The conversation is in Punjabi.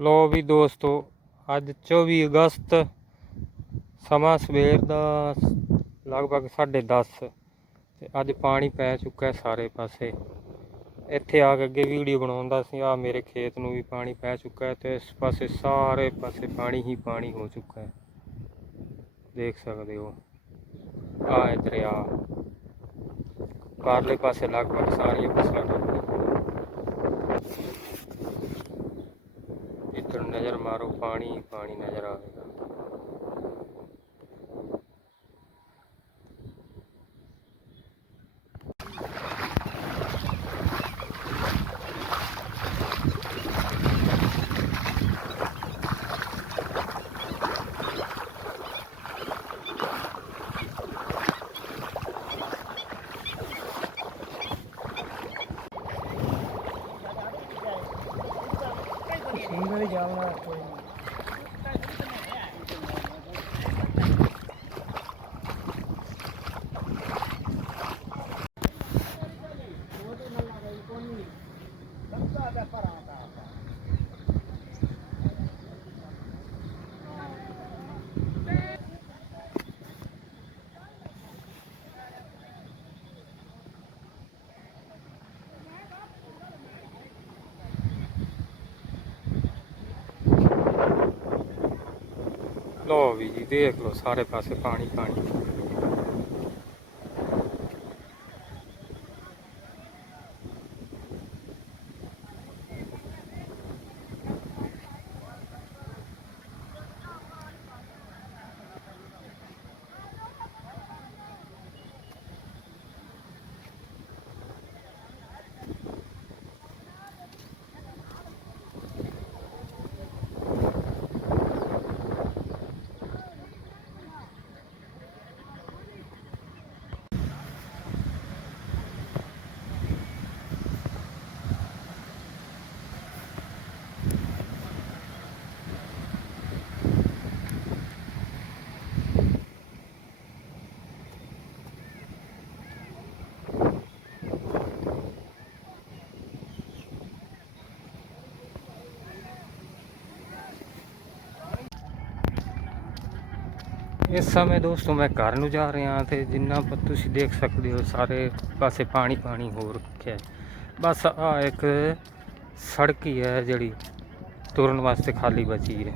ਲੋ ਵੀ ਦੋਸਤੋ, ਅੱਜ 24 ਅਗਸਤ, ਸਮਾਂ ਸਵੇਰ ਦਾ ਲਗਭਗ 10:30 ਤੇ ਅੱਜ ਪਾਣੀ ਪੈ ਚੁੱਕਾ ਸਾਰੇ ਪਾਸੇ। ਇੱਥੇ ਆ ਕੇ ਅੱਗੇ ਵੀਡੀਓ ਬਣਾਉਂਦਾ ਸੀ ਆ ਮੇਰੇ ਖੇਤ ਨੂੰ ਵੀ ਪਾਣੀ ਪੈ ਚੁੱਕਾ ਹੈ ਤੇ ਇਸ ਪਾਸੇ ਸਾਰੇ ਪਾਸੇ ਪਾਣੀ ਹੀ ਪਾਣੀ ਹੋ ਚੁੱਕਾ ਹੈ। ਦੇਖ ਸਕਦੇ ਹੋ ਆ ਹੈ ਦਰਿਆ ਪਾਰਲੇ ਪਾਸੇ ਲਗਭਗ ਸਾਰੀਆਂ ਫਸਲਾਂ ਡੁੱਬ ਗਈਆਂ। ਇੱਧਰ ਨਜ਼ਰ ਮਾਰੋ ਪਾਣੀ ਹੀ ਪਾਣੀ সুন্দরী জানলা ਲੋ ਵੀ ਜੀ ਦੇਖ ਲਓ ਸਾਰੇ ਪਾਸੇ ਪਾਣੀ ਪਾਣੀ ਇਸ ਸਮੇਂ ਦੋਸਤੋ ਮੈਂ ਘਰ ਨੂੰ ਜਾ ਰਿਹਾ ਤੇ ਜਿੰਨਾ ਪਰ ਤੁਸੀਂ ਦੇਖ ਸਕਦੇ ਹੋ ਸਾਰੇ ਪਾਸੇ ਪਾਣੀ ਪਾਣੀ ਹੋ ਰੱਖਿਆ ਹੈ। ਬਸ ਆ ਇੱਕ ਸੜਕ ਹੀ ਹੈ ਜਿਹੜੀ ਤੁਰਨ ਵਾਸਤੇ ਖਾਲੀ ਬਚੀ ਹੈ।